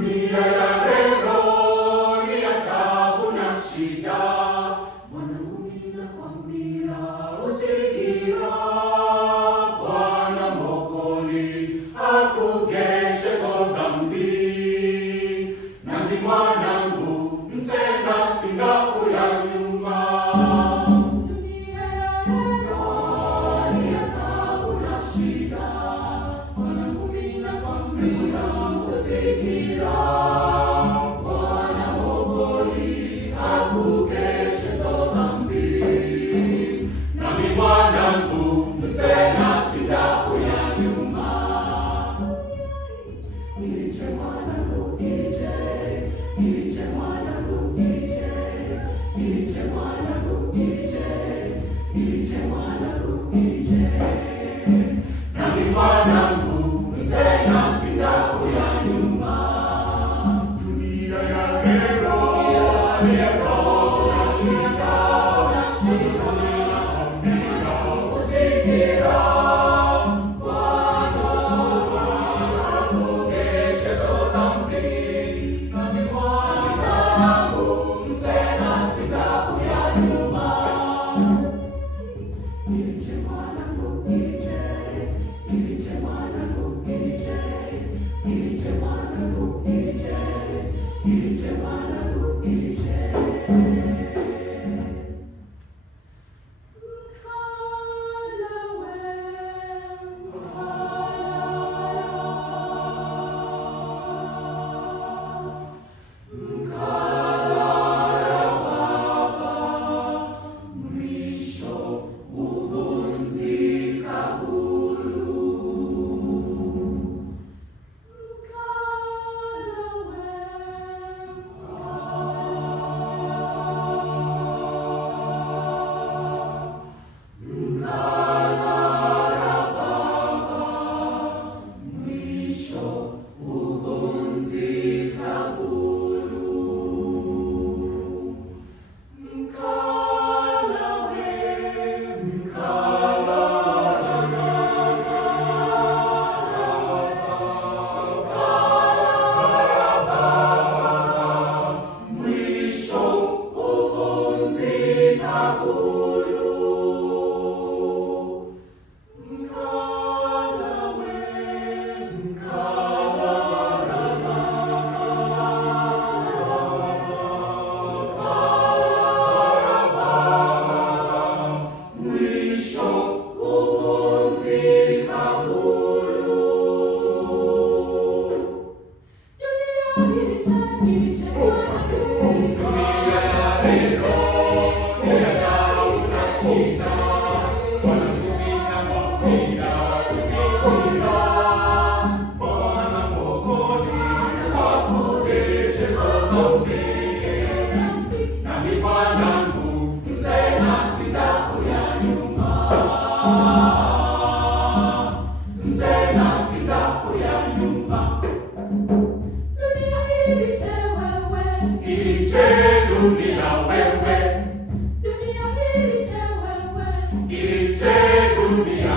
Dunia ya leo ni ya taabu na shida, mwanangu mimi nakwambia usikia, Bwana Mwokozi akugeshe zo dhambi, nami mwanangu msena singa kula nyuma. Dunia ya leo ni ya taabu na shida, mwanangu mimi nakwambia usikia, Bwana Mwokozi akugeshe zo dhambi, nami mwanangu msena singa kula nyuma. Ije mwanangu ije, ije mwanangu ije, ije mwanangu ije, ije mwanangu ije, nami mwanangu msena singa kula nyuma. Dunia ya leo ni ya taabu na shida, nakwambia usikia, Bwana akugeshe zo dhambi, nami mwanangu msena singa kula nyuma. Ije mwanangu ije, ije mwanangu ije, ije mwanangu ije, ije mwanangu ije. Dunia